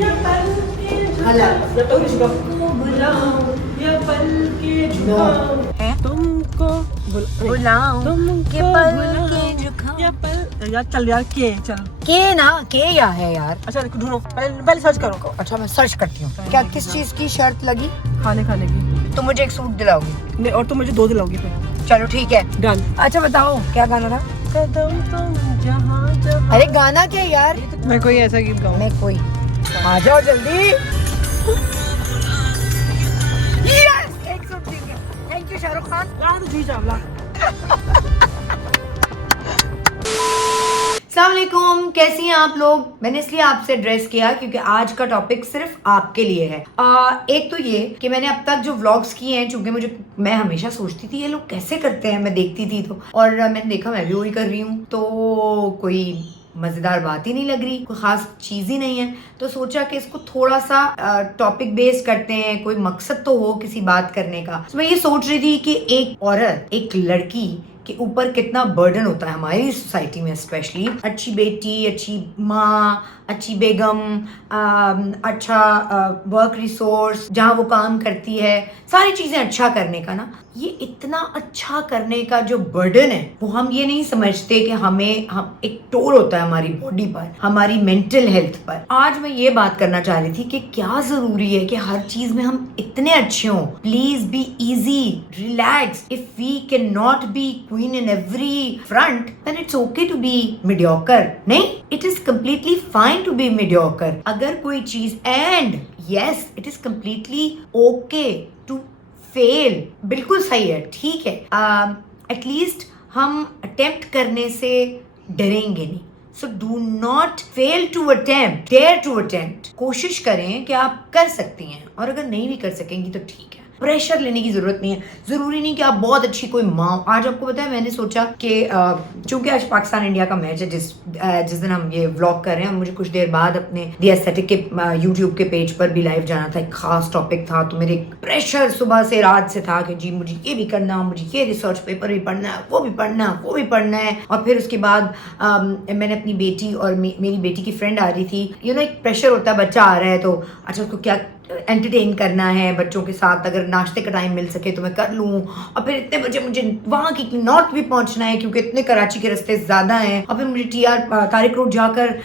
या पल के तुमको बुलाऊं, या पल के झुकाऊं, तुमको बुलाऊं के पल के झुकाऊं। या पल यार चल यार चल के ना के या है यार। अच्छा ढूंढो पहले सर्च करो। अच्छा मैं सर्च करती हूँ। क्या किस चीज की शर्त लगी? खाने की। तुम मुझे एक सूट दिलाओगी? नहीं और तुम मुझे 2 दिलाओगी फिर। चलो ठीक है डन। अच्छा बताओ क्या गाना था? कदम तुम जहाँ जहाँ। अरे गाना क्या यार? मैं कोई ऐसा गीत गाऊं। मैं कोई आ जाओ जल्दी। यस एक सूट ठीक है। Thank you Shahrukh Khan. यार तो जूही चावला। अस्सलामुअलैकुम, कैसी हैं आप लोग? मैंने इसलिए आपसे एड्रेस किया क्योंकि आज का टॉपिक सिर्फ आपके लिए है। एक तो ये कि मैंने अब तक जो व्लॉग्स किए हैं, चूंकि मैं हमेशा सोचती थी ये लोग कैसे करते हैं, मैं देखती थी तो, और मैंने देखा मैं भी वही कर रही हूँ, तो कोई मजेदार बात ही नहीं लग रही, कोई खास चीज ही नहीं है, तो सोचा कि इसको थोड़ा सा टॉपिक बेस्ड करते हैं, कोई मकसद तो हो किसी बात करने का। तो मैं ये सोच रही थी कि एक औरत, एक लड़की के ऊपर कितना बर्डन होता है हमारी सोसाइटी में, स्पेशली अच्छी बेटी, अच्छी माँ, अच्छी बेगम, अच्छा वर्क रिसोर्स जहाँ वो काम करती है, सारी चीजें अच्छा करने का ना, ये इतना अच्छा करने का जो बर्डन है वो हम ये नहीं समझते कि हम एक टोल होता है हमारी बॉडी पर, हमारी मेंटल हेल्थ पर। आज मैं ये बात करना चाह रही थी कि क्या जरूरी है कि हर चीज में हम इतने अच्छे हों। Please be easy, relax. If we can not be queen in every front then it's okay to be mediocre. नहीं, it is completely fine to be mediocre अगर कोई चीज, and yes it is completely okay to fail. बिल्कुल सही है, ठीक है। At least हम अटेम्प्ट करने से डरेंगे नहीं। So do not fail to attempt, dare to attempt. कोशिश करें कि आप कर सकती हैं, और अगर नहीं भी कर सकेंगी तो ठीक है, प्रेशर लेने की जरूरत नहीं है। जरूरी नहीं कि आप बहुत अच्छी कोई माँ हो। आज आपको पता है, मैंने सोचा कि चूंकि आज पाकिस्तान इंडिया का मैच है, जिस दिन हम ये व्लॉग कर रहे हैं, मुझे कुछ देर बाद अपने दी एस्थेटिक के यूट्यूब के पेज पर भी लाइव जाना था, एक खास टॉपिक था, तो मेरे प्रेशर सुबह से रात से था कि जी मुझे ये भी करना, मुझे ये रिसर्च पेपर भी पढ़ना है, वो भी पढ़ना है। और फिर उसके बाद मैंने अपनी बेटी और मेरी बेटी की फ्रेंड आ रही थी, एक प्रेशर होता है, बच्चा आ रहा है तो अच्छा उसको क्या एंटरटेन करना है बच्चों के साथ, अगर नाश्ते का टाइम मिल सके तो मैं कर लूँ, और फिर इतने बजे मुझे वहाँ की नॉर्थ भी पहुँचना है क्योंकि इतने कराची के रास्ते ज़्यादा हैं, और फिर मुझे तारिक रोड जाकर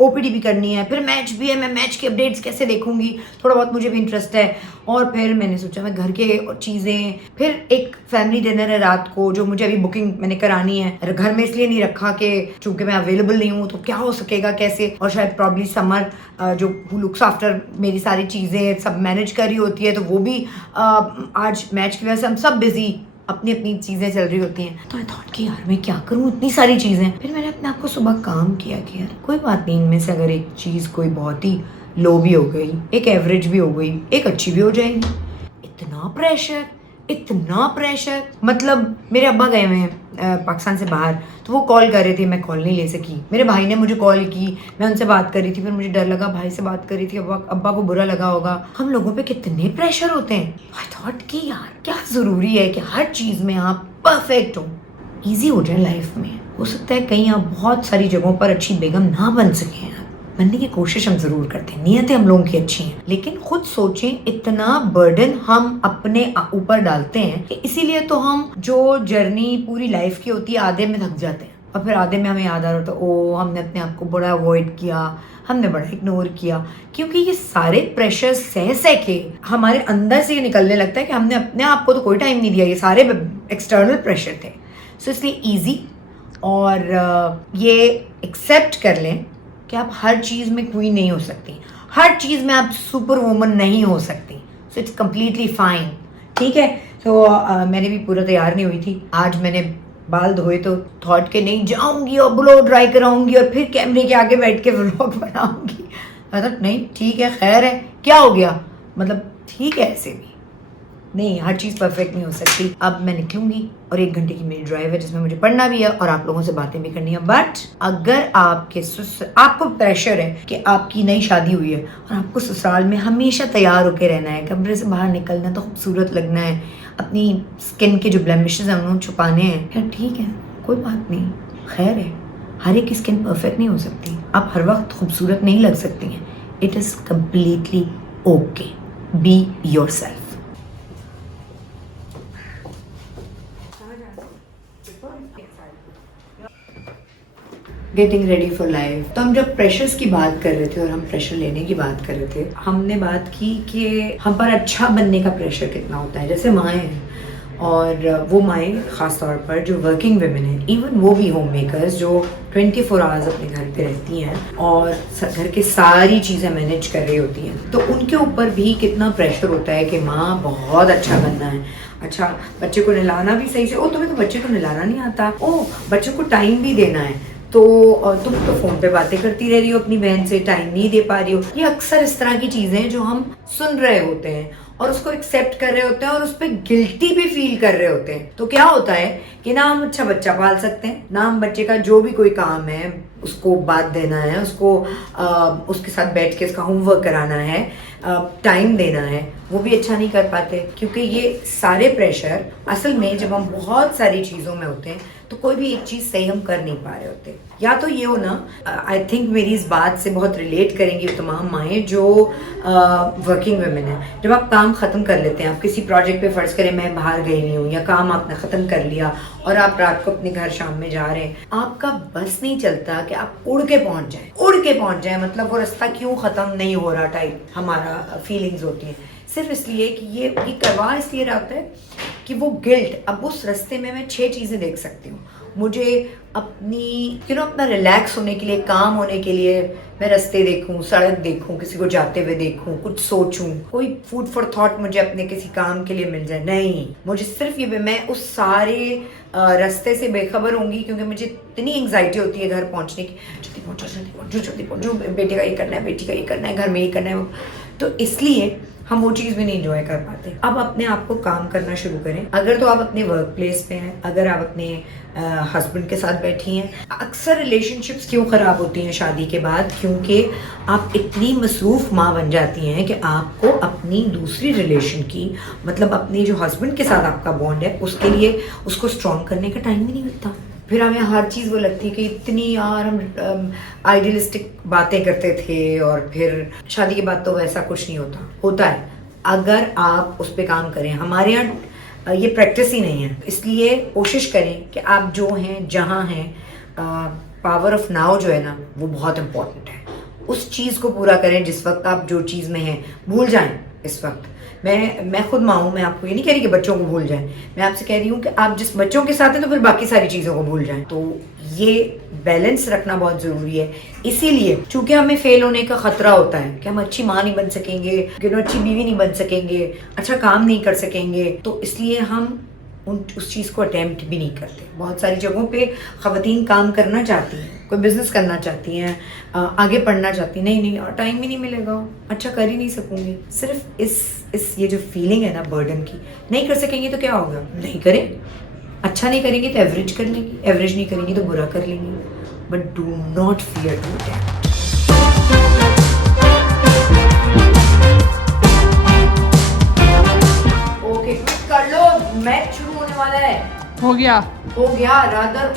ओपीडी भी करनी है, फिर मैच भी है, मैं मैच की अपडेट्स कैसे देखूंगी, थोड़ा बहुत मुझे भी इंटरेस्ट है। और फिर मैंने सोचा मैं घर के चीज़ें, फिर एक फैमिली डिनर है रात को जो मुझे अभी बुकिंग मैंने करानी है, घर में इसलिए नहीं रखा कि चूंकि मैं अवेलेबल नहीं हूँ तो क्या हो सकेगा कैसे, और शायद प्रॉब्ली समर जो लुक्स आफ्टर मेरी सारी चीज़ें सब मैनेज कर रही होती है, तो वो भी आज मैच की वजह से हम सब बिजी, अपनी अपनी चीज़ें चल रही होती हैं। तो आई थॉट कि यार मैं क्या करूँ, इतनी सारी चीज़ें। फिर मैंने अपने आप को सुबह काम किया कि यार कोई बात नहीं, इनमें से अगर एक चीज़ कोई बहुत ही लो भी हो गई, एक एवरेज भी हो गई, एक अच्छी भी हो जाएगी। इतना प्रेशर, मतलब मेरे अब्बा गए हुए हैं पाकिस्तान से बाहर, तो वो कॉल कर रहे थे, मैं कॉल नहीं ले सकी। मेरे भाई ने मुझे कॉल की, मैं उनसे बात कर रही थी, फिर मुझे डर लगा, भाई से बात कर रही थी, अब्बा को बुरा लगा होगा। हम लोगों पे कितने प्रेशर होते हैं। आई थॉट कि यार क्या जरूरी है कि हर चीज में आप परफेक्ट हो, ईजी हो जाए लाइफ में। हो सकता है कहीं आप बहुत सारी जगहों पर अच्छी बेगम ना बन सके, बनने की कोशिश हम जरूर करते हैं, नियतें हम लोगों की अच्छी हैं, लेकिन खुद सोचें इतना बर्डन हम अपने ऊपर डालते हैं कि इसीलिए तो हम जो जर्नी पूरी लाइफ की होती है आधे में थक जाते हैं, और फिर आधे में हमें याद आ रहा होता है ओ हमने अपने आप को बड़ा अवॉइड किया, हमने बड़ा इग्नोर किया, क्योंकि ये सारे प्रेशर सह के हमारे अंदर से ये निकलने लगता है कि हमने अपने आप को तो कोई टाइम नहीं दिया, ये सारे एक्सटर्नल प्रेशर थे। सो इसलिए ईजी, और ये एक्सेप्ट कर लें कि आप हर चीज़ में क्वीन नहीं हो सकती, हर चीज़ में आप सुपर वुमन नहीं हो सकती। सो इट्स कम्प्लीटली फाइन, ठीक है। तो मैंने भी पूरा तैयार नहीं हुई थी, आज मैंने बाल धोए तो थॉट के नहीं जाऊंगी और ब्लो ड्राई कराऊंगी और फिर कैमरे के आगे बैठ के व्लॉग बनाऊंगी। मतलब नहीं, ठीक है, खैर है, क्या हो गया, मतलब ठीक है, ऐसे भी नहीं, हर चीज़ परफेक्ट नहीं हो सकती। अब मैं निकलूंगी और 1 घंटे की मेरी ड्राइव है जिसमें मुझे पढ़ना भी है और आप लोगों से बातें भी करनी है। बट अगर आपको प्रेशर है कि आपकी नई शादी हुई है और आपको ससुराल में हमेशा तैयार होकर रहना है, कमरे से बाहर निकलना है तो खूबसूरत लगना है, अपनी स्किन के जो ब्लेमिशेस हैं उन्हें छुपाने हैं, यार ठीक है, कोई बात नहीं, खैर है, हर एक की स्किन परफेक्ट नहीं हो सकती, आप हर वक्त खूबसूरत नहीं लग सकती हैं. It is completely okay. Be your self. Getting ready for life. तो हम जब प्रेशर्स की बात कर रहे थे और हम प्रेशर लेने की बात कर रहे थे, हमने बात की कि हम पर अच्छा बनने का प्रेशर कितना होता है. जैसे माएँ हैं, और वो माएँ ख़ास तौर पर जो वर्किंग वुमेन हैं, इवन वो भी होम मेकर्स जो 24 आवर्स अपने घर पे रहती हैं और घर के सारी चीज़ें मैनेज कर रही होती हैं, तो उनके ऊपर भी कितना प्रेशर होता है कि माँ बहुत अच्छा बनना है. अच्छा, बच्चे को नहलाना भी सही से, ओ तुम्हें तो बच्चे को नहलाना नहीं आता, ओ बच्चों को टाइम भी देना है, तो तुम तो फ़ोन पे बातें करती रह रही हो अपनी बहन से, टाइम नहीं दे पा रही हो. ये अक्सर इस तरह की चीज़ें जो हम सुन रहे होते हैं और उसको एक्सेप्ट कर रहे होते हैं और उस पर गिल्टी भी फील कर रहे होते हैं. तो क्या होता है कि ना हम अच्छा बच्चा पाल सकते हैं, ना हम बच्चे का जो भी कोई काम है उसको बात देना है, उसको उसके साथ बैठ के उसका होमवर्क कराना है, टाइम देना है, वो भी अच्छा नहीं कर पाते. क्योंकि ये सारे प्रेशर असल में जब हम बहुत सारी चीज़ों में होते हैं तो कोई भी एक चीज़ सही हम कर नहीं पा रहे होते. या तो ये हो ना, आई थिंक मेरी इस बात से बहुत रिलेट करेंगी तमाम माएँ जो वर्किंग वुमेन हैं. जब आप काम ख़त्म कर लेते हैं, आप किसी प्रोजेक्ट पे फ़र्ज़ करें मैं बाहर गई नहीं हूँ या काम आपने ख़त्म कर लिया और आप रात को अपने घर शाम में जा रहे हैं, आपका बस नहीं चलता कि आप उड़ के पहुँच जाएँ. मतलब वो रास्ता क्यों ख़त्म नहीं हो रहा टाइप हमारा फीलिंग्स होती हैं. सिर्फ इसलिए कि ये करवा इसलिए रहता है कि वो गिल्ट, अब उस रास्ते में मैं 6 चीज़ें देख सकती हूँ. मुझे अपनी अपना रिलैक्स होने के लिए, काम होने के लिए मैं रास्ते देखूँ, सड़क देखूँ, किसी को जाते हुए देखूँ, कुछ सोचूँ, कोई फूड फॉर थॉट मुझे अपने किसी काम के लिए मिल जाए. नहीं, मुझे सिर्फ ये, मैं उस सारे रास्ते से बेखबर होंगी क्योंकि मुझे इतनी एंग्जाइटी होती है घर पहुँचने की. जल्दी पहुँचो, बेटे का ये करना है, बेटी का ये करना है, घर में ये करना है. तो इसलिए हम वो चीज़ भी नहीं इंजॉय कर पाते. अब अपने आप को काम करना शुरू करें. अगर तो आप अपने वर्क प्लेस पे हैं, अगर आप अपने हस्बैंड के साथ बैठी हैं, अक्सर रिलेशनशिप्स क्यों ख़राब होती हैं शादी के बाद? क्योंकि आप इतनी मसरूफ़ माँ बन जाती हैं कि आपको अपनी दूसरी रिलेशन की, मतलब अपनी जो हस्बैंड के साथ आपका बॉन्ड है, उसके लिए उसको स्ट्रॉन्ग करने का टाइम ही नहीं मिलता. फिर हमें हर चीज़ वो लगती है कि इतनी यार हम आइडियलिस्टिक बातें करते थे, और फिर शादी के बाद तो वैसा कुछ नहीं होता है अगर आप उस पर काम करें. हमारे यहाँ ये प्रैक्टिस ही नहीं है, इसलिए कोशिश करें कि आप जो हैं, जहाँ हैं, पावर ऑफ नाउ जो है ना, वो बहुत इम्पोर्टेंट है. उस चीज़ को पूरा करें जिस वक्त आप जो चीज़ में हैं. भूल जाएं इस वक्त. मैं खुद माँ हूँ, मैं आपको ये नहीं कह रही कि बच्चों को भूल जाएं, मैं आपसे कह रही हूँ कि आप जिस बच्चों के साथ हैं तो फिर बाकी सारी चीज़ों को भूल जाएं. तो ये बैलेंस रखना बहुत ज़रूरी है. इसीलिए चूँकि हमें फेल होने का ख़तरा होता है कि हम अच्छी माँ नहीं बन सकेंगे, कि अच्छी बीवी नहीं बन सकेंगे, अच्छा काम नहीं कर सकेंगे, तो इसलिए हम उस चीज़ को अटेम्प्ट भी नहीं करते. बहुत सारी जगहों पे ख़वातीन काम करना चाहती हैं, कोई बिज़नेस करना चाहती हैं, आगे पढ़ना चाहती हैं, नहीं और टाइम ही नहीं मिलेगा, अच्छा कर ही नहीं सकूँगी. सिर्फ इस ये जो फीलिंग है ना बर्डन की, नहीं कर सकेंगे तो क्या होगा? नहीं करें. अच्छा नहीं करेंगे तो एवरेज कर लेंगे, एवरेज नहीं करेंगे तो बुरा कर लेंगे. But do not fear to attempt. Okay, कर लो, मैच शुरू होने वाला है. हो गया रादर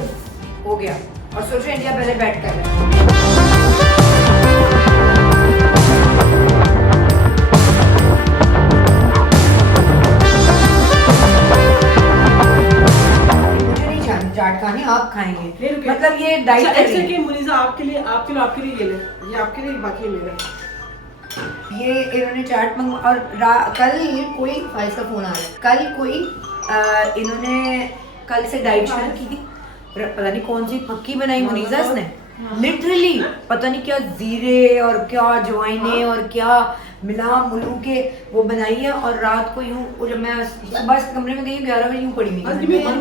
हो गया. और सोचो इंडिया पहले बैट कर रहा है. मुझे नहीं चाट खानी, आप खाएंगे. मतलब ये डाइट ऐसे कि मुनीज़ा आपके लिए ये ले, ये आपके लिए, बाकी मेरे. ये इन्होंने चाट मंगवा. और कल कोई फाइज का फोन आ रहा है. कल कोई इन्होंने कल से डाइट शुरू की थी, पता नहीं कौन सी पक्की बनाई मुनीज़ा ने. लिटरली पता नहीं क्या जीरे और क्या अजवाइने और क्या मिला मुलू के वो बनाई है. और रात को यूँ, जब मैं सुबह इस कमरे में गई 11 बजे यूँ पड़ी हुई,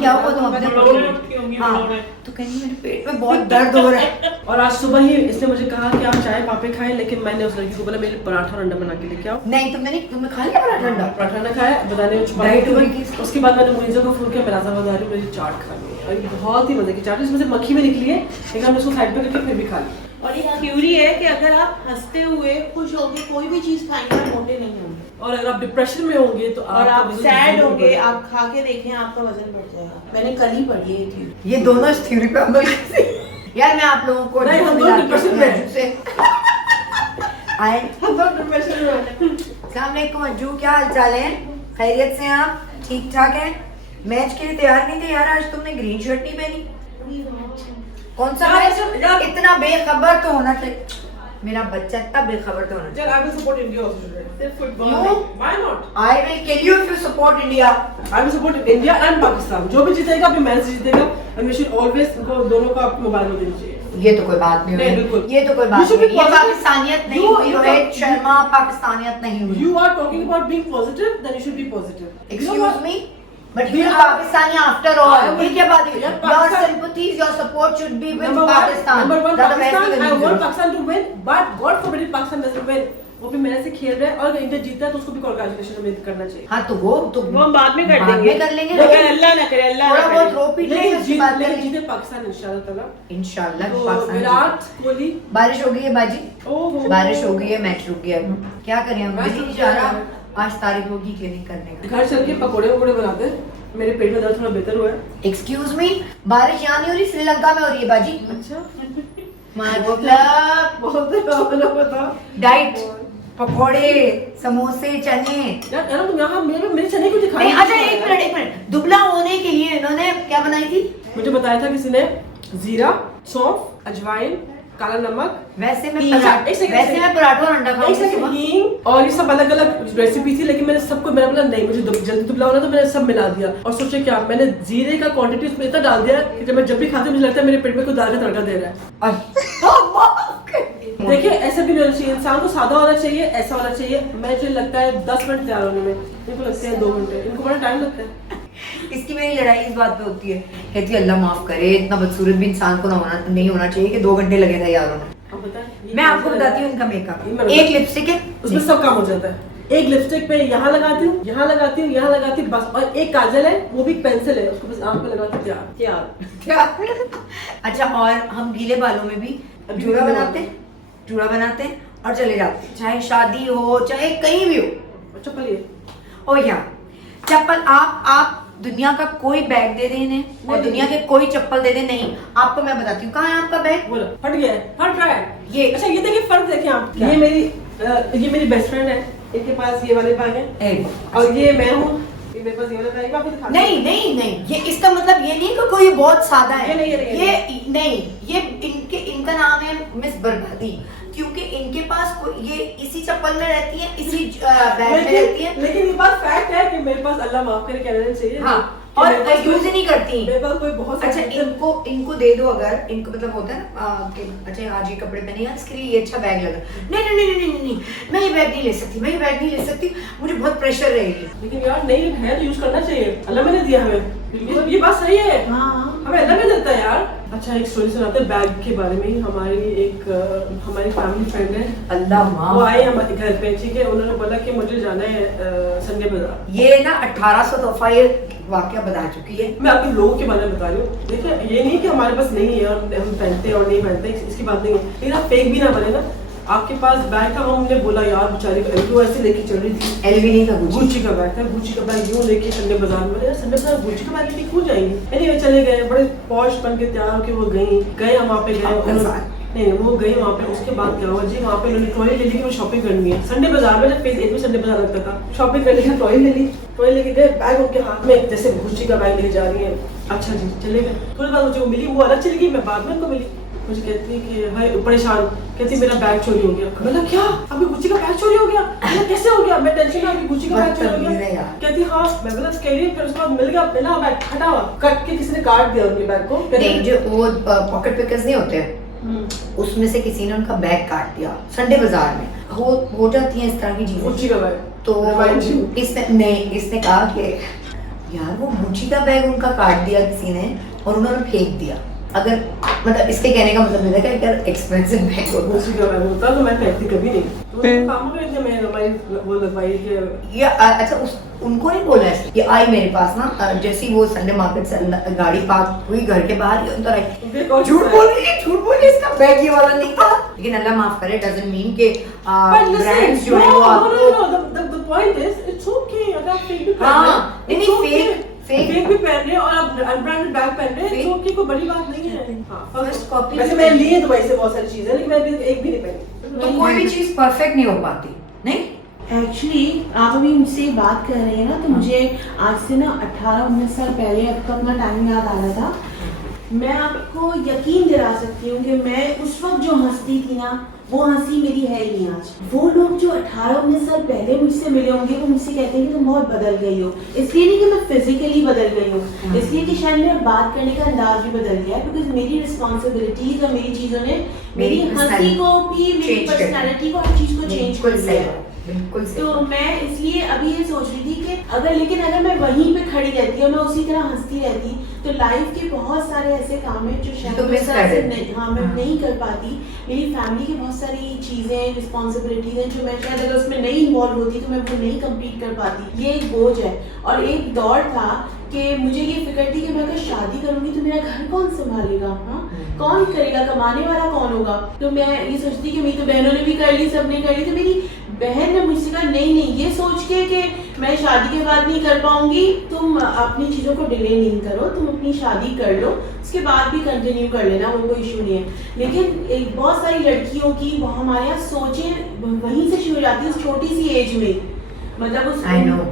क्या हुआ तुम अपने? हाँ, तो कहीं मेरे पेट में बहुत दर्द हो रहा है. और आज सुबह ही इसने मुझे कहा कि आप चाय पापे खाएं, लेकिन मैंने उस लड़की को बोला मेरे पराठा अंडा बना के लेके आओ. नहीं, तुमने खा लिया पराठा ना खाया, बताने में छुपा के. उसके बाद मैंने मुनीज़ा को फोन किया, मिलाजा बता रही मुझे चाट खानी है, और बहुत ही मजे की चाट. इसमें से मक्खी में निकली है, लेकिन हमने उसको साइड पे करके फिर भी खा ली. और ये थ्योरी है कि अगर आप हंसते हुए खुश होके कोई भी चीज खाएंगे आप मोटे नहीं होंगे. और अगर आप डिप्रेशन में होंगे तो और आप सैड होंगे, आप खा के देखें आपका वजन बढ़ जाएगा. मैंने कल ही पढ़ी है ये थ्योरी. ये दोनों इस थ्योरी पे हम लोग यार मैं आप लोगों को नहीं, हम मिला दोनों के डिप्रेशन अपने में अज्जू से आए। अस्सलाम वालेकुम अज्जू, क्या हाल चाल है? खैरियत से हैं आप? ठीक ठाक है? मैच के लिए तैयार नहीं थे यार, आज तुमने ग्रीन शर्ट नहीं पहनी। कौन सा मैच? इतना बेखबर तो होना चाहिए मेरा बच्चा, इतना बेखबर तो होना चाहिए। I will support India also today. सिर्फ फुटबॉल You? में। Why not? I will kill you if you support India. I will support India and Pakistan. जो भी जीतेगा अभी मैच जीतेगा and we should always उनको दोनों को आपको मोबाइल में देनी चाहिए। ये तो कोई बात नहीं नहीं, हुई, बिल्कुल। ये तो कोई You बात should नहीं be हुई, ये positive. पाकिस्तानियत नहीं You- हुई, you- रोहित शर्मा पाकिस्तानियत नहीं हुई। You are talking about being positive, then you should be positive. You know Excuse what? me, but We you are are- Pakistani after I all. am- ये क्या बात है? Yeah, Your Pakistan- sympathies, your support should be with Number Pakistan. one ज़्यादा बहस Pakistan. नहीं I करनी want जरूरत। Pakistan to win, but God forbid if Pakistan doesn't win. वो भी मेहनत से खेल रहा है और अगर इंडिया जीता है तो उसको भी congratulations उम्मीद करना चाहिए। हाँ तो वो हम बाद में कर बाद देंगे। में कर लेंगे। लेकिन अल्लाह ना करे, अल्लाह थोड़ा ना बहुत करे। रो पीट लेंगे, उसकी बात लेकिन करेंगे। जीते पाकिस्तान इंशाल्लाह ताला। इंशाल्लाह तो पाकिस्तान विराट जीते। कोहली बारिश हो गई है बाजी, ओहो बारिश हो गई है, मैच रुक गया है। क्या करें हम, मैच दिल रुक नहीं गया जा रहा। है। आज तारीख होगी क्लिनिक करने का। घर चल के पकोड़े वकोड़े बनाते हैं। मेरे पेट में दर्द थोड़ा बेहतर हुआ है। एक्सक्यूज मी, बारिश यहाँ नहीं हो रही, श्रीलंका में हो रही है बाजी। अच्छा मतलब बहुत पता डाइट, पकोड़े, समोसे, चने। यार तुम यहाँ मेरे चने क्यों दिखा नहीं, अच्छा एक मिनट, दुबला होने के लिए इन्होंने क्या बनाई थी? मुझे बताया था किसी ने जीरा, सौंफ, अजवाइन, काला नमक, वैसे मैं एक पराठा, सेकंड, वैसे मैं पराठा और अंडा एक खाऊंगी सेकंड सुबह। हींग और ये सब अलग अलग रेसिपी थी, लेकिन मैंने सबको मैंने बोला नहीं मुझे जल्दी दुबला होना, तो मैंने सब मिला दिया और सोचे क्या मैंने जीरे का क्वांटिटी उसमें इतना डाल दिया कि जब भी खाती हूँ मुझे लगता है मेरे पेट में कोई दाल का तड़का दे रहा है। देखिए ऐसा भी नहीं होना चाहिए, इंसान को सादा होना चाहिए, ऐसा होना चाहिए। मुझे लगता है 10 मिनट तैयार होने में, इनको लगते हैं 2 घंटे, इनको बड़ा टाइम लगता है। इसकी मेरी लड़ाई इस बात पे होती है, कहती है अल्लाह माफ करे, इतना बदसूरत भी इंसान को नहीं होना चाहिए कि 2 घंटे लगे तैयार होने। अब बताएं मैं आपको बताती हूँ इनका ये मेकअप। मैं एक लिपस्टिक है, उसमें सब काम हो जाता है। एक लिपस्टिक पे यहाँ लगाती हूँ, यहाँ लगाती हूँ, यहाँ लगाती हूँ बस, और एक काजल है वो भी पेंसिल है, उसको बस आँख में लगा के तैयार। अच्छा और हम गीले बालों में भी जूड़ा बनाते हैं और चले जाते हैं, चाहे शादी हो चाहे कहीं भी हो। चप्पल ये ओ या चप्पल, आप दुनिया का कोई बैग दे दें इन्हें और दुनिया के कोई चप्पल दे दें, नहीं आपको मैं बताती हूँ कहाँ है आपका बैग। बोला फट गया है, फट रहा है ये अच्छा ये देखिए फर्क देखिए आप, क्या? ये मेरी बेस्ट फ्रेंड है, इनके पास ये वाले बैग है और ये मैं हूँ, ये मेरे पास ये वाला बैग है। आपको दिखाती हूँ। नहीं, ये इसका मतलब ये नहीं कि कोई बहुत सादा है, ये नहीं, ये इनका नाम है मिस बर्बादी, क्योंकि इनके पास ये इसी चप्पल में रहती है, इसी बैग में रहती है। लेकिन ये बात फैक्ट है कि मेरे पास अल्लाह माफ करे कहना चाहिए हाँ, कि और मेरे पास यूज कोई- नहीं करती। मेरे पास कोई बहुत अच्छा इनको दे दो, अगर इनको मतलब होता है ना कि अच्छा आज ये कपड़े पहने यार इसके लिए ये अच्छा बैग लगा, नहीं मैं ये बैग नहीं ले सकती, मुझे बहुत प्रेशर रहेगी। लेकिन यार नहीं है तो यूज करना चाहिए, अल्लाह मैंने दिया हमें, ये बात सही है, हमें अल्लाह में देता है यार। अच्छा एक स्टोरी सुनाते हैं बैग के बारे में। हमारी फैमिली फ्रेंड है, अल्लाह माफ। वो आए हमारे घर पे, ठीक है, उन्होंने बोला कि मुझे जाना है संडे बाजार। ये ना 1800 दफा ये वाकया बता चुकी है। मैं आपके लोगों के बारे में बता रही हूँ। देखिए ये नहीं कि हमारे पास नहीं है और हम पहनते हैं और नहीं पहनते, इसकी बात नहीं है, लेकिन आप फेक भी ना बने ना। आपके पास बैग था, हमने बोला यार बेचारी को ऐसे लेके चल रही थी, एलवी नहीं था कुछ। गुच्ची का बैग था, गुच्ची का बैग यूं लेके संडे बाजार में, यार संडे बाजार गुच्ची का बैग लेके क्यों जाएंगे। एनीवे चले गए, बड़े पॉश बन के तैयार होके वो गए हम वहाँ पे गए, नहीं वो गई वहाँ पे। उसके बाद क्या हुआ जी, वहाँ पे उन्होंने ट्रॉली ले ली कि वो शॉपिंग करनी है संडे बाजार में, जब फेज 1 में संडे बाजार लगता था, शॉपिंग करने की ट्रॉली ले ली, ट्रॉली लेके गए, बैग उनके हाथ में जैसे गुच्ची का बैग लेके जा रही है। अच्छा जी चले गए, थोड़ी बाद मुझे वो मिली, वो अलग चली गई, मैं बाद में उनको मिली, मुझे कहती कि भाई परेशान, कहती मेरा बैग चोरी हो गया। मतलब क्या अभी गुच्ची का बैग चोरी हो गया? कैसे हो गया? मैं टेंशन में अभी गुच्ची का बैग चोरी हो गया। कहती हाँ, मैं बोला कह रही, फिर उसके बाद मिला बैग, हटा हुआ कट के किसी ने काट दिया उनके बैग को। नहीं जो वो पॉकेट पिकर्स नहीं होते, उसमें से किसी ने उनका बैग काट दिया संडे बाजार में। हो जाती हैं इस तरह की चीजें। गुच्ची का बैग तो इसने कहा कि यार वो गुच्ची का बैग उनका काट दिया किसी ने और उन्होंने फेंक दिया। अगर मतलब इसके कहने का मतलब ये है कि अगर एक्सपेंसिव बैग होता गुच्ची का बैग होता तो मैं पहनती कभी नहीं। तो काम में इतने मैं हमारी वो लगवाई कि या अच्छा उनको नहीं बोला है। ये आई मेरे पास ना, जैसे ही वो संडे मार्केट से गाड़ी पार्क हुई घर के बाहर, ये अंदर आई, झूठ बोल रही है, इसका बैग ये वाला नहीं था। लेकिन अल्लाह माफ करे, डजंट मीन के ब्रांड्स जो है वो आपको the point is it's okay अगर आप फेक भी कर रहे हैं, हाँ नहीं it's okay. Fake Fake? Fake भी पहन रहे हैं और आप अनब्रांडेड बैग पहन रहे हैं, Fake? जो कि कोई बड़ी बात नहीं है। हाँ, First copy वैसे भी मैं पहनी। लिए दुबई से बहुत सारी चीजें, लेकिन मैं अभी एक भी नहीं पहनी। तो कोई भी चीज परफेक्ट नहीं हो पाती, नहीं? एक्चुअली आप अभी मुझसे बात कर रहे हैं ना, तो मुझे आज से ना 18-19 साल पहले अब का अपना टाइम याद आ रहा था। मैं आपको यकीन दिला सकती हूँ कि मैं उस वक्त जो हंसती थी ना, वो हंसी मेरी है ही नहीं आज। वो लोग जो 18-19 साल पहले मुझसे मिले होंगे, वो मुझसे कहते हैं कि तुम बहुत बदल गई हो। इसलिए नहीं कि मैं फिजिकली बदल गई हूँ, इसलिए कि शायद मेरा बात करने का अंदाज भी बदल गया है, बिकॉज मेरी रिस्पॉन्सिबिलिटीज और मेरी चीज़ों ने मेरी हंसी को भी, मेरी Change कर दिया। पर्सनैलिटी को, हर चीज़ को चेंज कर बिल्कुल दिया सही, है। बिल्कुल सही। तो मैं इसलिए अभी ये सोच रही थी कि अगर मैं वहीं पे खड़ी रहती और मैं उसी तरह हंसती रहती, तो लाइफ के बहुत सारे ऐसे काम हैं जो शायद तो मिस उस तरह से कर नहीं, हाँ, मैं नहीं कर पाती। मेरी फैमिली की बहुत सारी चीज़ें, रिस्पॉन्सिबिलिटीज हैं जो मैं शायद अगर उसमें नहीं इन्वॉल्व होती तो मैं वो नहीं कंप्लीट कर पाती। ये एक बोझ है। और एक दौर था कि मुझे ये फिक्र थी कि मैं अगर शादी करूंगी तो मेरा घर कौन संभालेगा, हाँ, कौन करेगा, कमाने वाला कौन होगा। तो मैं ये सोचती कि मेरी तो बहनों ने भी कर ली, सबने कर ली, तो मेरी बहन ने मुझसे कहा नहीं, ये सोच के कि मैं शादी के बाद नहीं कर पाऊंगी, तुम अपनी चीज़ों को डिले नहीं करो, तुम अपनी शादी कर लो, उसके बाद भी कंटिन्यू कर लेना, वो कोई इशू नहीं है। लेकिन एक बहुत सारी लड़कियों की वो हमारे यहाँ सोचें वहीं से शुरू हो जाती है, उस छोटी सी एज में, मतलब उस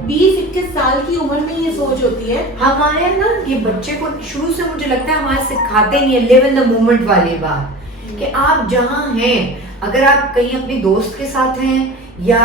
20-21 साल की उम्र में ये सोच होती है। हमारे ना ये बच्चे को शुरू से मुझे लगता है हमारे सिखाते नहीं है लिव इन द मोमेंट वाली बात, कि आप जहाँ हैं, अगर आप कहीं अपनी दोस्त के साथ हैं या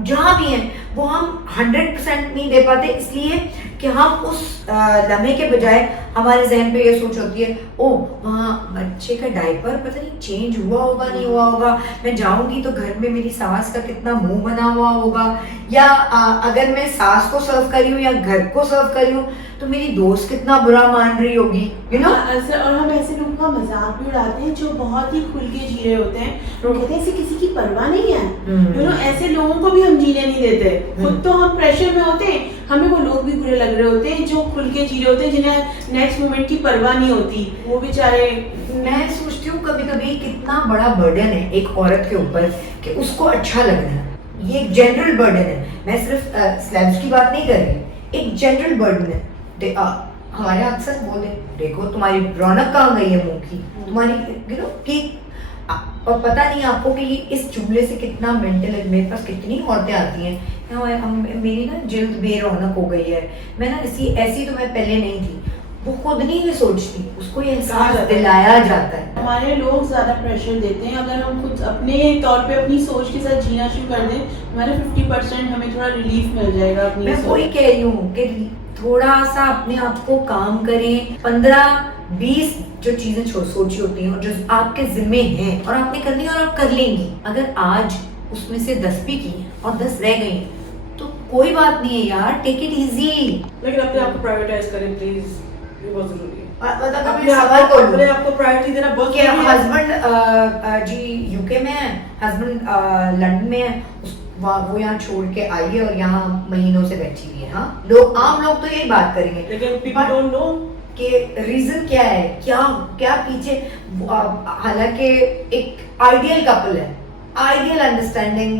जहाँ भी हैं, वो हम 100% नहीं दे पाते, इसलिए कि हम उस लम्हे के बजाय हमारे जहन पे ये सोच होती है, ओ वहाँ बच्चे का डायपर पता नहीं चेंज हुआ होगा नहीं हुआ होगा, मैं जाऊंगी तो घर में मेरी सास का कितना मुंह बना हुआ होगा, या अगर मैं सास को सर्व करी हूँ या घर को सर्व करी हूँ तो मेरी दोस्त कितना बुरा मान रही होगी, यू नो। और हम ऐसे लोगों का मजाक भी उड़ाते हैं जो बहुत ही खुल के जी रहे होते हैं, वो कहते हैं ऐसे किसी की परवाह नहीं है, यू नो, ऐसे लोगों को भी हम जीने नहीं देते। खुद तो हम प्रेशर में होते हैं, हमें वो लोग भी बुरे लग रहे होते हैं जो खुल के जी रहे होते हैं, जिन्हें नेक्स्ट मोमेंट की परवाह नहीं होती, वो बेचारे। मैं सोचती हूँ कभी कभी कितना बड़ा बर्डन है एक औरत के ऊपर कि उसको अच्छा लगना है, ये एक जनरल बर्डन है, मैं सिर्फ स्लैब्स की बात नहीं कर रही, एक जनरल बर्डन है। हमारे यहाँ अक्सर बोलते देखो तुम्हारी रौनक कहाँ गई है मुंह की, तुम्हारी यू नो कि, और पता नहीं आपको कि ये इस जुमले से कितना मेंटल है। मेरे पास कितनी औरतें आती हैं, मेरी ना जिल्द बेरौनक हो गई है, मैं ना ऐसी तो मैं पहले नहीं थी, वो खुद नहीं ये सोचती, उसको ये एहसास दिलाया जाता है। हमारे लोग ज्यादा प्रेशर देते हैं, अगर हम खुद अपने तौर पे अपनी सोच के साथ जीना शुरू कर दें, हमारे 50% हमें थोड़ा रिलीफ मिल जाएगा अपनी मैं सोच। वही कह रही हूँ कि थोड़ा सा अपने आप को काम करें, 15-20 जो चीजें सोची होती हैं और जो आपके जिम्मे हैं और आपने करनी है और आप कर लेंगी, अगर आज उसमें से 10 भी की और 10 रह गई तो कोई बात नहीं है यार, टेक इट इजी। लेकिन अपने आप को प्रायोरिटाइज करें प्लीज, ये बहुत जरूरी है। अपने आप को प्रायोरिटी देना बहुत क्या जरूरी है। हस्बैंड जी यूके में है, हस्बैंड लंदन में है, वो यहाँ छोड़ के आई है और यहाँ महीनों से बैठी हुई है। हाँ, लोग आम लोग तो यही बात करेंगे, लेकिन पीपल डोंट नो कि रीजन क्या है, क्या पीछे, हालांकि एक आइडियल कपल है, आइडियल अंडरस्टैंडिंग,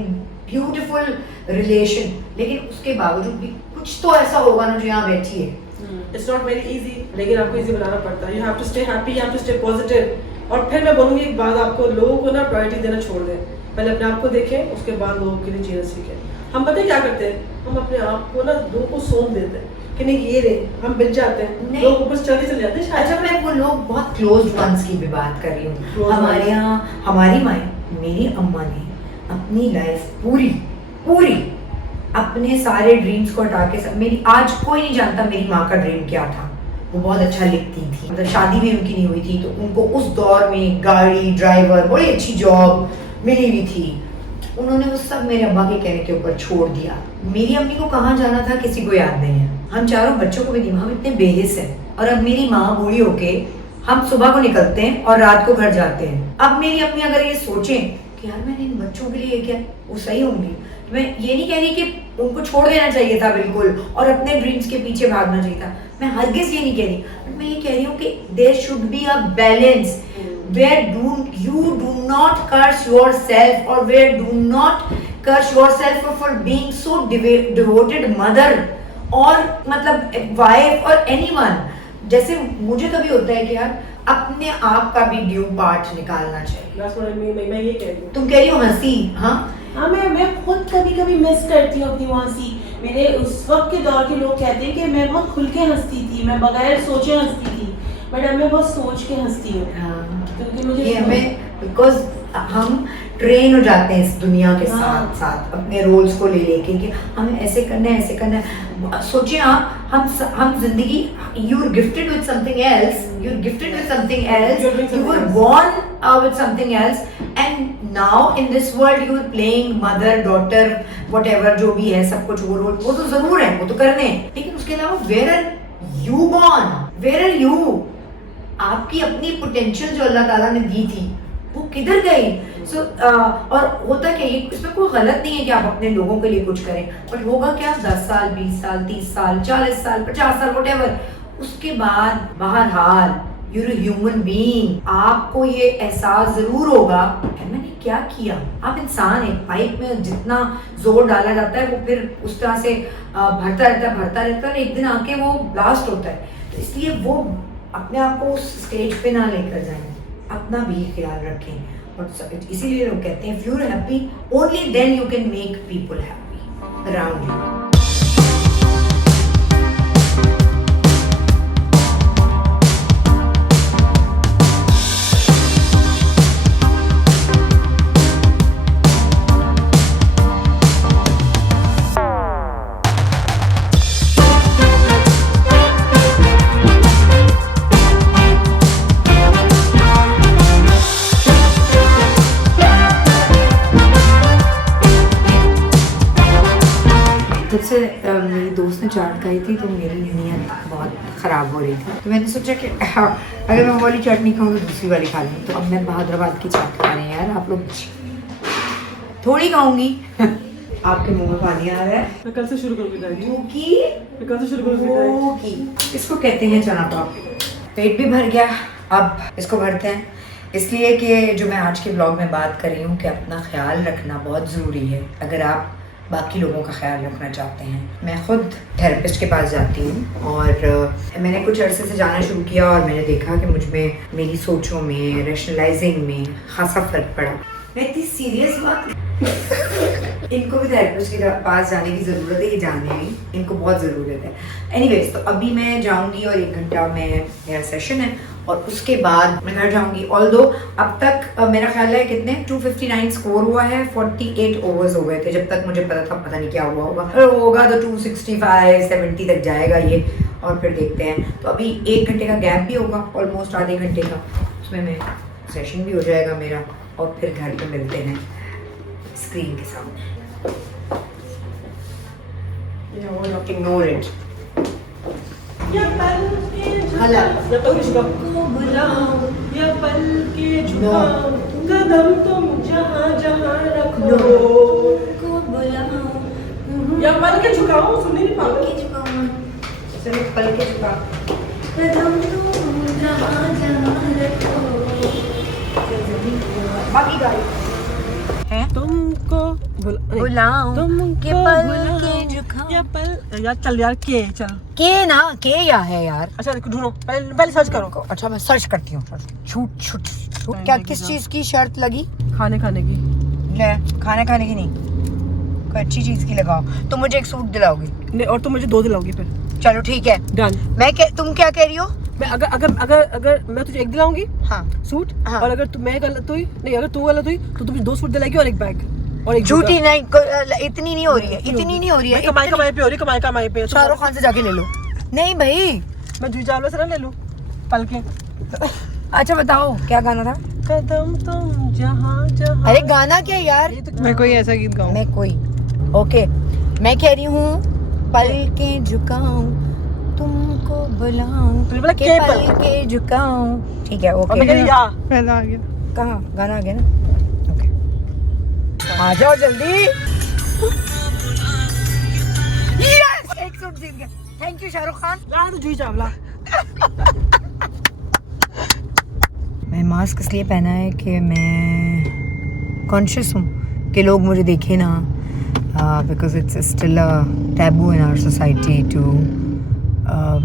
ब्यूटीफुल रिलेशन, लेकिन उसके बावजूद भी कुछ तो ऐसा होगा ना जो यहाँ बैठी है। इट्स नॉट वेरी इजी, लेकिन आपको इजी बनाना पड़ता है। You have to stay happy, you have to stay positive. और फिर मैं बोलूँगी एक बात, आपको लोगों को ना प्रायोरिटी देना छोड़ दें, पहले अपने आप को देखें, उसके बाद लोगों के लिए जीना सीखें। हम पता है क्या करते हैं, हम अपने आप को ना लोगों को सौंप देते हैं कि नहीं ये रे, हम बिल जाते हैं, लोग ऊपर चलते चले जाते हैं। अच्छा, मैं वो लोग बहुत क्लोज वंस की भी बात कर रही हूँ। हमारे यहाँ हमारी माँ, मेरी अम्मा ने अपनी लाइफ पूरी अपने सारे ड्रीम्स को हटा के, मेरी आज कोई नहीं जानता मेरी माँ का ड्रीम क्या था। वो बहुत अच्छा लिखती थी, मतलब शादी भी उनकी नहीं हुई थी, तो उनको उस दौर में गाड़ी, ड्राइवर, बड़ी अच्छी जॉब मिली हुई थी। उन्होंने वो सब मेरे अब्बा के कहने के ऊपर छोड़ दिया। मेरी अम्मी को कहाँ जाना था किसी को याद नहीं है, हम चारों बच्चों को भी नहीं, हम इतने बेहिस हैं। और अब मेरी माँ बूढ़ी होके, हम सुबह को निकलते हैं और रात को घर जाते हैं। अब मेरी अम्मी अगर ये सोचें कि यार मैंने इन बच्चों के लिए क्या, वो सही होंगी। मैं ये नहीं कह रही कि उनको छोड़ देना चाहिए था बिल्कुल और अपने ड्रीम्स के पीछे भागना चाहिए था, मैं हरगिज़ ये नहीं कह रही, बट मैं ये कह रही हूँ कि there should be a balance where you do not curse yourself or where do not curse yourself for being so devoted mother और मतलब वाइफ और एनीवन, जैसे मुझे कभी होता है कि यार अपने आप का भी ड्यू पार्ट निकालना चाहिए। That's what I mean, मैं ये कह रही हूँ। तुम कह रही हो हंसी, हाँ हाँ, मैं खुद कभी कभी मिस करती हूँ अपनी हंसी। मेरे उस वक्त के दौर के लोग कहते हैं कि मैं बहुत खुल के हंसती थी, मैं बगैर सोचे हंसती थी, बट अब मैं बहुत सोच के हंसती हूँ, क्योंकि मुझे ये हमें बिकॉज हम ट्रेन हो जाते हैं इस दुनिया के हाँ। साथ साथ अपने रोल्स को ले लेके कि हमें ऐसे करना है, ऐसे करना है। सोचिए आप, हम जिंदगी, you are gifted with something else, you are gifted with something else, you were born with something else, and now in this world you are playing mother, daughter, whatever जो भी है, सब कुछ वो रोल वो तो जरूर है, वो तो करने हैं, लेकिन उसके अलावा where are you born, where are you? आपकी अपनी पोटेंशियल जो अल्लाह ताला ने दी थी वो किधर गई? और होता क्या, ये इसमें कोई गलत नहीं है कि आप अपने लोगों के लिए कुछ करें, बट होगा क्या 10 साल, 20 साल, 30 साल, 40 साल, 50 साल, व्हाटएवर, उसके बाद बहरहाल you're a human being, आपको ये एहसास जरूर होगा मैंने क्या किया। आप इंसान एक पाइप में जितना जोर डाला जाता है वो फिर उस तरह से भरता रहता है, एक दिन आके वो ब्लास्ट होता है। तो इसलिए वो अपने आप को उस स्टेज पे ना लेकर जाएं, अपना भी ख्याल रखें। और इसीलिए लोग कहते हैं if you're happy only then you can make people happy around you। जब से मेरी दोस्त ने चाट खाई थी तो मेरी नीयत बहुत ख़राब हो रही थी, तो मैंने सोचा कि अगर मैं वाली चाट नहीं खाऊँ तो दूसरी वाली खा लूँ। तो अब मैं हैदराबाद की चाट खा रही हैं यार, आप लोग थोड़ी खाऊंगी। आपके मुंह में पानी आ रहा है। मैं कल से शुरू करूँगी डाइट। मैं कल से शुरू करूँगी डाइट। इसको कहते हैं चना पाव। पेट भी भर गया, अब इसको भरते हैं, इसलिए कि जो मैं आज के ब्लॉग में बात कर रही हूँ कि अपना ख्याल रखना बहुत ज़रूरी है अगर आप बाकी लोगों का ख्याल रखना चाहते हैं। मैं खुद थेरेपिस्ट के पास जाती हूँ और मैंने कुछ अरसे से जाना शुरू किया और मैंने देखा कि मुझ में, मेरी सोचों में, रैशनलाइजिंग में खासा फ़र्क पड़ा। मैं इतनी सीरियस बात इनको भी थेरेपिस्ट के पास जाने की ज़रूरत है, ये जाने नहीं, इनको बहुत ज़रूरत है। एनीवेज, तो अभी मैं जाऊँगी और 1 घंटा में मेरा सेशन है और उसके बाद मैं घर जाऊँगी। ऑल्दो अब तक मेरा ख्याल है कितने 259 स्कोर हुआ है, 48 ओवर्स हो गए थे जब तक मुझे पता था, पता नहीं क्या हुआ होगा, अगर होगा तो 265 70 तक जाएगा ये, और फिर देखते हैं। तो अभी 1 घंटे का गैप भी होगा, ऑलमोस्ट आधे घंटे का, उसमें मैं सेशन भी हो जाएगा मेरा और फिर घर पे मिलते हैं स्क्रीन के सामने। Ignore it. या पल के हला। या पल के झुकाओ, या पल के झुकाओ, कदम तुम जहाँ जहाँ रखो, या पल के झुकाओ, सुनने नहीं पाओगे। चलो पल के झुकाओ, कदम तुम जहाँ जहाँ रखो, बाकी गाड़ी तुमको बुलाऊं तुमको के पल बुलाऊं, के झुकाऊं। या पल, यार चल यार, के चल। के ना, के या है यार। अच्छा ढूंढो, पहले सर्च करो। अच्छा मैं सर्च करती हूँ। छूट क्या, किस चीज की शर्त लगी? खाने खाने की। ले, खाने खाने की नहीं, कोई अच्छी चीज की लगाओ। तुम मुझे एक सूट दिलाओगी? नहीं, और तुम मुझे 2 दिलाओगी फिर। चलो ठीक है, डन। तुम क्या कह रही हो? मैं अगर मैं तुझे 1 दिलाऊंगी हाँ सूट, हाँ। और अगर मैं गलत हुई, नहीं अगर तू गलत हुई तो तुझे 2 सूट दिलाएगी और 1 बैग और 1 झूठी नहीं, इतनी नहीं हो रही है, इतनी नहीं हो रही है। कमाई पे हो रही, कमाई पे। शाहरुख खान से जाके ले लो। नहीं भाई, मैं जूही चावला से ना ले लूं पल के। अच्छा बताओ क्या गाना था? कदम तुम जहाँ जहाँ। अरे गाना क्या यार? मैं कोई ऐसा गीत गाऊं? मैं कोई, ओके मैं कह रही हूँ पल के झुकाऊं, तुमको बुलाऊं, तूने बोला के के पल पल। के झुकाऊं। ठीक है और मैं कह रही ओके। या पहला आ गया। कहाँ गाना आ गया ना? ओके आ जाओ जल्दी। यस, एक सूट जीत गया। Thank you Shahrukh Khan. यार तो जूही चावला। मैं मास्क इसलिए पहना है कि मैं कॉन्शियस हूँ कि लोग मुझे देखें ना, because it's still a taboo in our society to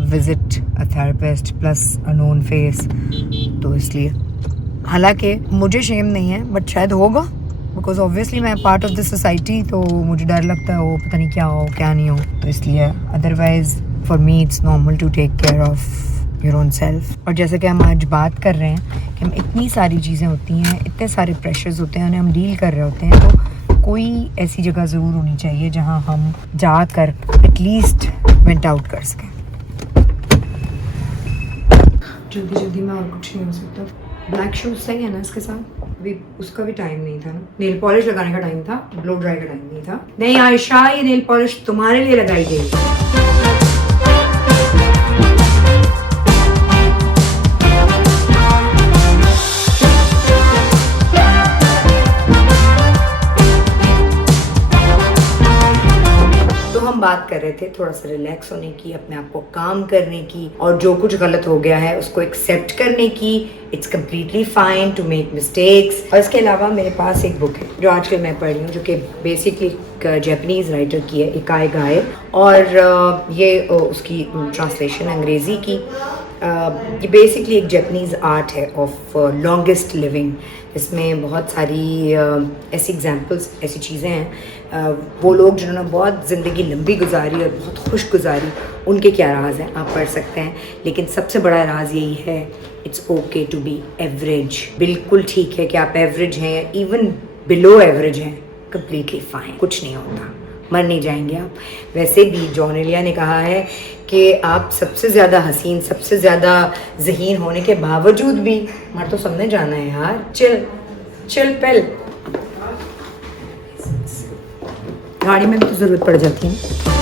visit a therapist plus a known face. तो इसलिए हालांकि मुझे शेम नहीं है बट शायद होगा बिकॉज ऑब्वियसली मैं पार्ट ऑफ द सोसाइटी, तो मुझे डर लगता है वो पता नहीं क्या हो क्या नहीं हो, तो इसलिए otherwise for me it's normal to take care of your own self. और जैसे कि हम आज बात कर रहे हैं कि हम इतनी सारी चीज़ें होती हैं, इतने सारे प्रेशर्स होते हैं, उन्हें हम डील कर रहे होते हैं, तो कोई ऐसी जगह ज़रूर होनी चाहिए जहाँ हम जाकर एटलीस्ट वेंट आउट कर सकें. जल्दी जल्दी में और कुछ नहीं हो सकता. ब्लैक शूज सही है ना इसके साथ? अभी उसका भी टाइम नहीं था ना, नेल पॉलिश लगाने का टाइम था, ब्लो ड्राई का टाइम नहीं था. नहीं आयशा, ये नेल पॉलिश तुम्हारे लिए लगाई गई. बात कर रहे थे थोड़ा सा रिलैक्स होने की, अपने आप को काम करने की, और जो कुछ गलत हो गया है उसको एक्सेप्ट करने की. It's completely fine to make mistakes. और इसके अलावा मेरे पास एक बुक है जो आजकल मैं पढ़ रही हूँ, जो कि बेसिकली जैपनीज़ राइटर की है, इकाई गाए, और ये उसकी ट्रांसलेशन अंग्रेज़ी की. ये बेसिकली एक जैपनीज़ आर्ट है ऑफ लॉन्गेस्ट लिविंग, इसमें बहुत सारी ऐसी एग्जांपल्स, ऐसी चीज़ें हैं. वो लोग जिन्होंने बहुत ज़िंदगी लंबी गुजारी और बहुत खुश गुजारी, उनके क्या राज हैं आप पढ़ सकते हैं. लेकिन सबसे बड़ा राज यही है, it's okay to be average. बिल्कुल ठीक है कि आप एवरेज हैं या इवन बिलो एवरेज हैं, कम्प्लीटली फाइन, कुछ नहीं होता, मर नहीं जाएंगे आप. वैसे भी जॉन एलिया ने कहा है कि आप सबसे ज़्यादा हसीन, सबसे ज़्यादा ज़हीन होने के बावजूद भी मर तो सबने जाना है यार. चिल चिल पेल. गाड़ी में भी तो ज़रूरत पड़ जाती है.